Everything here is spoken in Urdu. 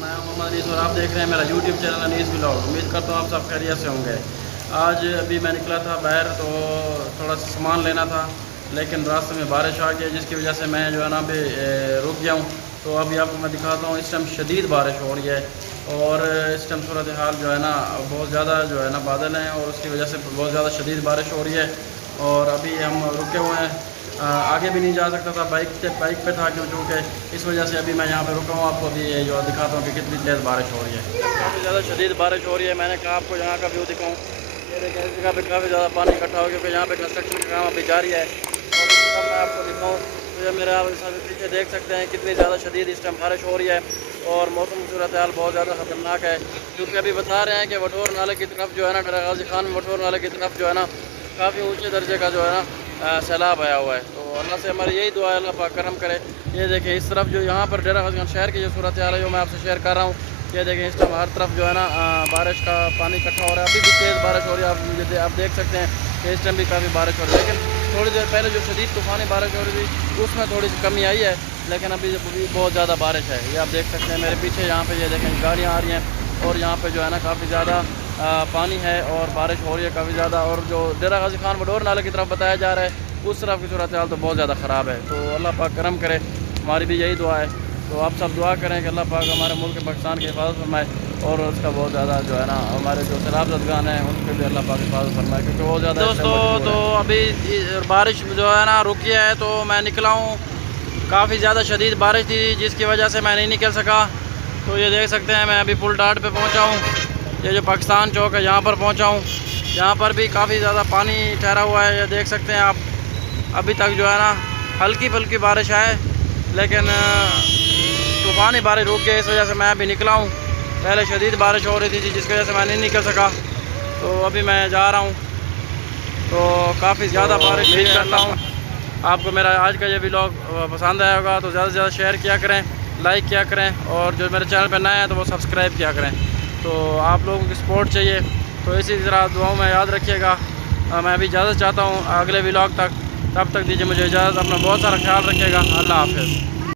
میں محمد انیس اور آپ دیکھ رہے ہیں میرا یوٹیوب چینل انیس ولاگ۔ امید کرتا ہوں آپ سب خیریت سے ہوں گے۔ آج ابھی میں نکلا تھا باہر تو تھوڑا سا سامان لینا تھا، لیکن راستے میں بارش آ گئی جس کی وجہ سے میں جو ہے نا ابھی رک گیا ہوں۔ تو ابھی آپ کو میں دکھاتا ہوں، اس ٹائم شدید بارش ہو رہی ہے اور اس ٹائم صورتحال جو ہے نا بہت زیادہ جو ہے نا بادل ہیں اور اس کی وجہ سے بہت زیادہ شدید بارش ہو رہی ہے اور ابھی ہم رکے ہوئے ہیں۔ آگے بھی نہیں جا سکتا تھا، بائک پہ تھا کیونکہ اس وجہ سے ابھی میں یہاں پہ رکا ہوں۔ آپ کو بھی جو دکھاتا ہوں کہ کتنی تیز بارش ہو رہی ہے، کافی زیادہ شدید بارش ہو رہی ہے۔ میں نے کہا آپ کو یہاں کا ویو دکھاؤں، یہ دیکھیں اس جگہ پہ کافی زیادہ پانی اکٹھا ہو کیونکہ یہاں پہ کنسٹرکشن کا کام ابھی جاری ہے۔ اور اس کا میں آپ کو دکھاؤں تو یہ میرے آپ پیچھے دیکھ سکتے ہیں کتنی زیادہ شدید اس ٹائم بارش ہو رہی ہے اور موسم کی صورتحال بہت زیادہ خطرناک ہے، کیونکہ ابھی بتا رہے ہیں کہ وٹور نالے کی طرف جو ہے نا ڈیرہ غازی خان میں وٹور نالے کی طرف جو ہے نا کافی اونچے درجے کا جو ہے نا سیلاب آیا ہوا ہے۔ تو اللہ سے ہماری یہی دعا ہے اللہ پاک کرم کرے۔ یہ دیکھیں اس طرف جو یہاں پر ڈیرہ غازی خان شہر کی جو صورتحال ہے جو میں آپ سے شیئر کر رہا ہوں، یہ دیکھیں اس ٹائم ہر طرف جو ہے نا بارش کا پانی اکٹھا ہو رہا ہے۔ ابھی بھی تیز بارش ہو رہی ہے، آپ دیکھ سکتے ہیں کہ اس ٹائم بھی کافی بارش ہو رہی ہے، لیکن تھوڑی دیر پہلے جو شدید طوفانی بارش ہو رہی تھی اس میں تھوڑی سی کمی آئی ہے، لیکن ابھی بہت زیادہ بارش ہے۔ یہ آپ دیکھ سکتے ہیں میرے پیچھے یہاں پہ، یہ دیکھیں گاڑیاں آ رہی ہیں اور یہاں پہ جو ہے نا کافی زیادہ پانی ہے اور بارش ہو رہی ہے کافی زیادہ، اور جو ڈیرہ غازی خان وٹور نالے کی طرف بتایا جا رہا ہے اس طرف کی صورتحال تو بہت زیادہ خراب ہے۔ تو اللہ پاک کرم کرے، ہماری بھی یہی دعا ہے۔ تو آپ سب دعا کریں کہ اللہ پاک ہمارے ملک پاکستان کی حفاظت فرمائے اور اس کا بہت زیادہ جو ہے نا ہمارے جو سیلاب زدگان ہیں ان پہ بھی اللہ پاک حفاظت فرمائے، کیونکہ بہت زیادہ دوستو تو ابھی بارش جو ہے نا رکی ہے تو میں نکلا ہوں۔ کافی زیادہ شدید بارش تھی جس کی وجہ سے میں نہیں نکل سکا۔ تو یہ دیکھ سکتے ہیں میں ابھی پل ڈاٹ پہ پہنچا ہوں، یہ جو پاکستان چوک ہے یہاں پر پہنچا ہوں۔ یہاں پر بھی کافی زیادہ پانی ٹھہرا ہوا ہے، یہ دیکھ سکتے ہیں آپ۔ ابھی تک جو ہے نا ہلکی پھلکی بارش ہے، لیکن طوفانی بارش رک گئی، اس وجہ سے میں ابھی نکلا ہوں۔ پہلے شدید بارش ہو رہی تھی جس کی وجہ سے میں نہیں نکل سکا، تو ابھی میں جا رہا ہوں۔ تو کافی زیادہ بارش کرتا ہوں آپ کو میرا آج کا یہ ولاگ پسند آیا ہوگا تو زیادہ سے زیادہ شیئر کیا کریں، لائک کیا کریں، اور جو میرے چینل پہ نئے ہیں تو وہ سبسکرائب کیا کریں۔ تو آپ لوگوں کی سپورٹ چاہیے، تو اسی طرح دعاؤں میں یاد رکھیے گا۔ میں ابھی اجازت چاہتا ہوں اگلے ولاگ تک، تب تک دیجیے مجھے اجازت۔ اپنا بہت سارا خیال رکھیے گا۔ اللہ حافظ۔